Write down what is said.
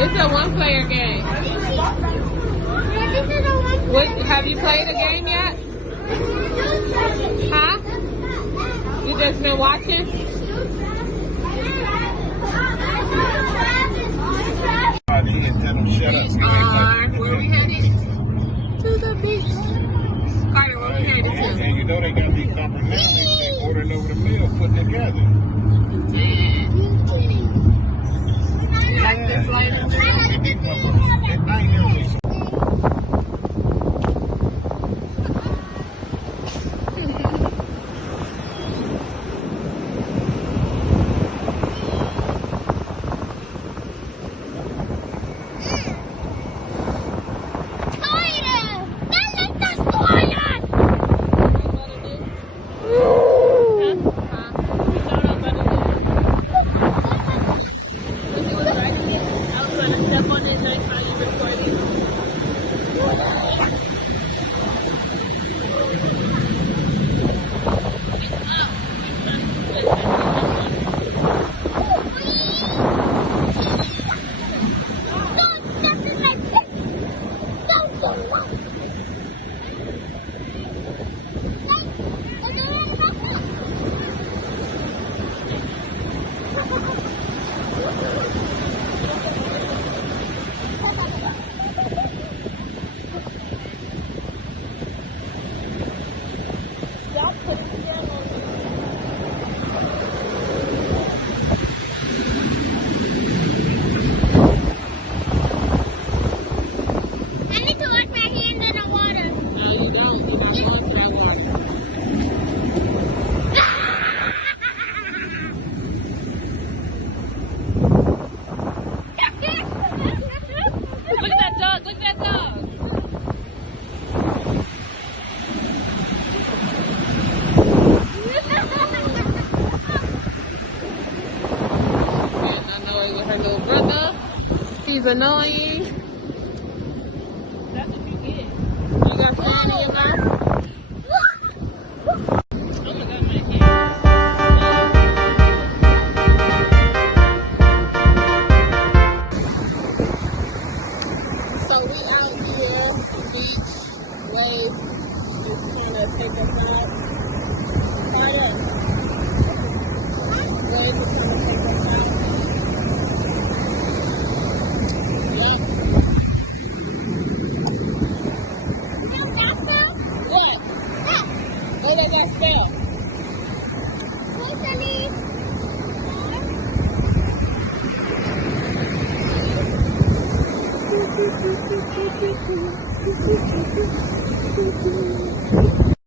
It's a one-player game. What, have you played a game yet? Huh? You just been watching? Where we headed? To the beach. Carter, where we headed to? And you know they got these comprehensions they ordering over the meal put together. You like this lighter? I ain't never seen so. He's annoying. That's what you get. You got sand in your mouth? Oh my God, my hands. So we out here, beach, wave, just trying to take us out. Carter. Wave is trying to take us out. Oh, they got spell. What's